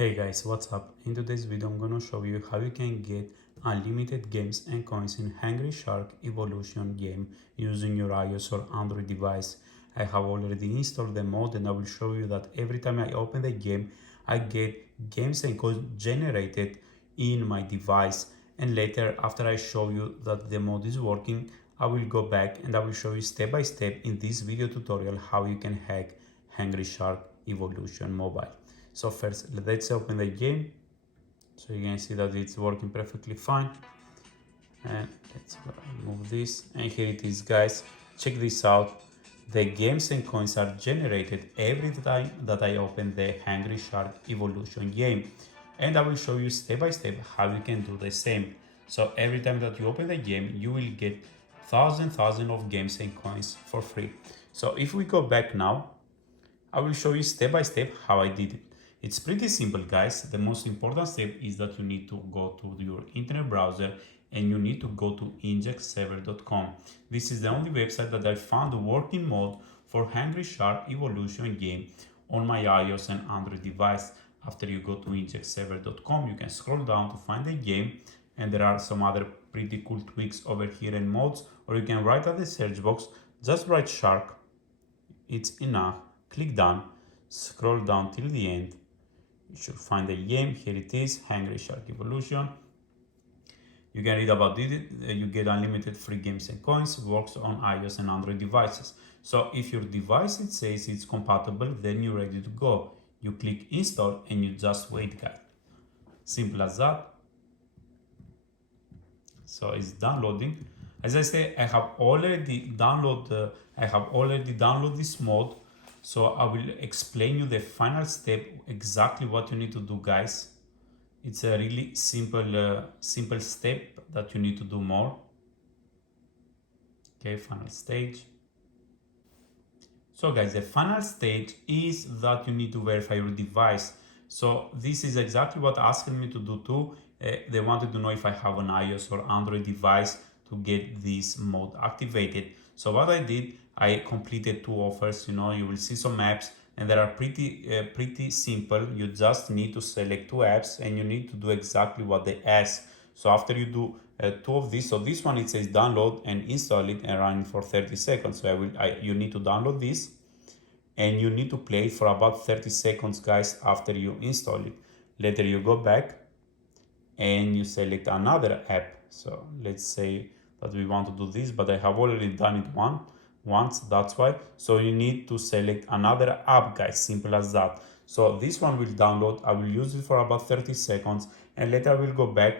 Hey guys, what's up? In today's video I'm gonna show you how you can get unlimited games and coins in Hungry Shark Evolution game using your iOS or Android device. I have already installed the mod and I will show you that every time I open the game I get games and coins generated in my device, and later after I show you that the mod is working I will go back and I will show you step by step in this video tutorial how you can hack Hungry Shark Evolution mobile. So first, let's open the game. So you can see that it's working perfectly fine. And let's remove this. And here it is, guys. Check this out. The games and coins are generated every time that I open the Hungry Shark Evolution game. And I will show you step by step how you can do the same. So every time that you open the game, you will get thousands of games and coins for free. So if we go back now, I will show you step by step how I did it. It's pretty simple, guys. The most important step is that you need to go to your internet browser and you need to go to injectserver.com. This is the only website that I found a working mode for Hungry Shark Evolution game on my iOS and Android device. After you go to injectserver.com, you can scroll down to find the game, and there are some other pretty cool tweaks over here and modes, or you can write at the search box, just write shark, it's enough, click done, scroll down till the end. You should find the game. Here it is, Hungry Shark Evolution. You can read about it. You get unlimited free games and coins. Works on iOS and Android devices. So if your device it says it's compatible, then you're ready to go. You click install and you just wait, guys. Simple as that. So it's downloading. As I say, I have already downloaded this mod. So I will explain you the final step, exactly what you need to do, guys. It's a really simple step that you need to do more. Okay, final stage. So guys, the final stage is that you need to verify your device. So this is exactly what asked me to do too. They wanted to know if I have an iOS or Android device to get this mode activated. So what I did, I completed two offers. You will see some apps and they are pretty simple. You just need to select two apps and you need to do exactly what they ask. So after you do two of these, so this one it says download and install it and run it for 30 seconds. So you need to download this and you need to play it for about 30 seconds, guys, after you install it. Later you go back and you select another app. So let's say that we want to do this, but I have already done it once, that's why. So you need to select another app, guys, simple as that. So this one will download. I will use it for about 30 seconds and later I will go back.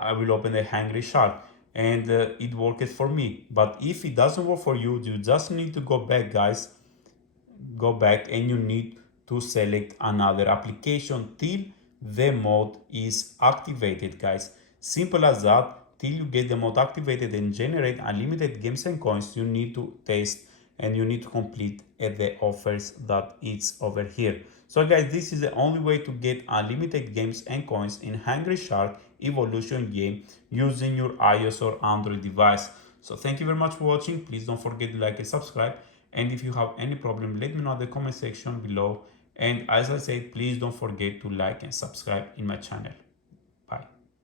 I will open the Hungry Shark and it worked for me. But if it doesn't work for you, you just need to go back, guys. Go back and you need to select another application till the mode is activated, guys. Simple as that. Till you get the mode activated and generate unlimited games and coins, you need to test and you need to complete the offers that it's over here. So guys, this is the only way to get unlimited games and coins in Hungry Shark Evolution game using your iOS or Android device. So thank you very much for watching. Please don't forget to like and subscribe. And if you have any problem, let me know in the comment section below. And as I said, please don't forget to like and subscribe in my channel.